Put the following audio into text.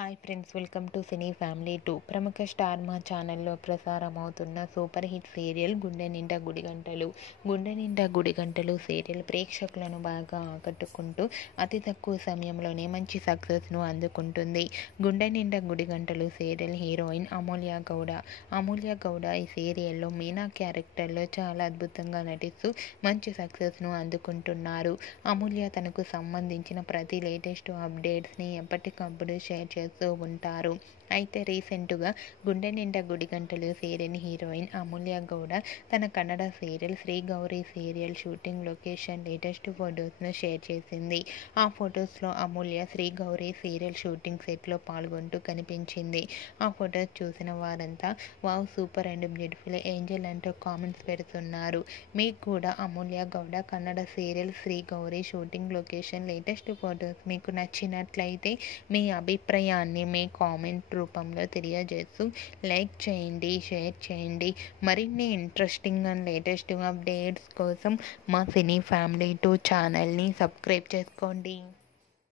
Hi friends, welcome to cine family 2. ప్రముఖ star మా ఛానల్లో ప్రసారమవుతున్న సూపర్ హిట్ సీరియల్ గుండె నిండా గుడిగంటలు. గుండె నిండా గుడిగంటలు సీరియల్ ప్రేక్షకులను బాగా ఆకట్టుకుంటూ అతి తక్కువ సమయంలోనే మంచి సక్సెస్ను అందుకుంటుంది. గుండె నిండా గుడిగంటలు సీరియల్ హీరోయిన్ అమూల్య గౌడ. అమూల్య గౌడ ఈ సీరియల్లో మీనా క్యారెక్టర్లో చాలా అద్భుతంగా నటిస్తూ మంచి సక్సెస్ను అందుకుంటున్నారు. అమూల్య తనకు సంబంధించిన ప్రతి లేటెస్ట్ అప్డేట్స్ని ఎప్పటికప్పుడు షేర్ చేస్తూ ఉంటారు. అయితే రీసెంట్గా గుండె నిండా గుడిగంటలు సీరియల్ హీరోయిన్ అమూల్య గౌడ తన Kannada serial Sri Gowri serial shooting location latest ఫొటోస్ను షేర్ చేసింది. ఆ ఫొటోస్లో అమూల్య శ్రీ గౌరీ సీరియల్ షూటింగ్ సెట్లో పాల్గొంటూ కనిపించింది. ఆ ఫొటోస్ చూసిన వారంతా wow, super and beautiful angel అంటూ కామెంట్స్ పెడుతున్నారు. మీకు కూడా Amulya Gowda Kannada serial Sri Gowri shooting location latest photos మీకు నచ్చినట్లయితే మీ అభిప్రాయాన్ని మీ కామెంట్ రూపంలో తెలియజేస్తూ లైక్ చేయండి, షేర్ చేయండి. మరిన్ని ఇంట్రెస్టింగ్ అండ్ లేటెస్ట్ అప్డేట్స్ కోసం మా సినీ ఫ్యామిలీ 2 ఛానల్ని సబ్స్క్రైబ్ చేసుకోండి.